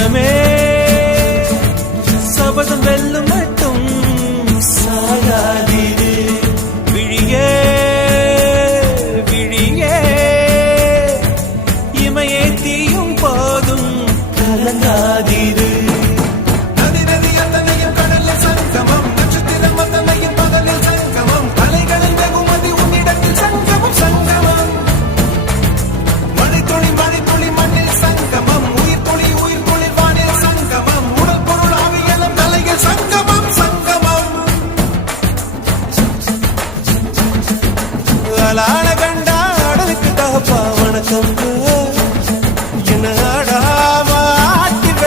மனமே சபதம் வெல்லும் மட்டும் சாயாதீரு. விழியே விழியே இமையே தீயும் போதும் கலங்காதீரு.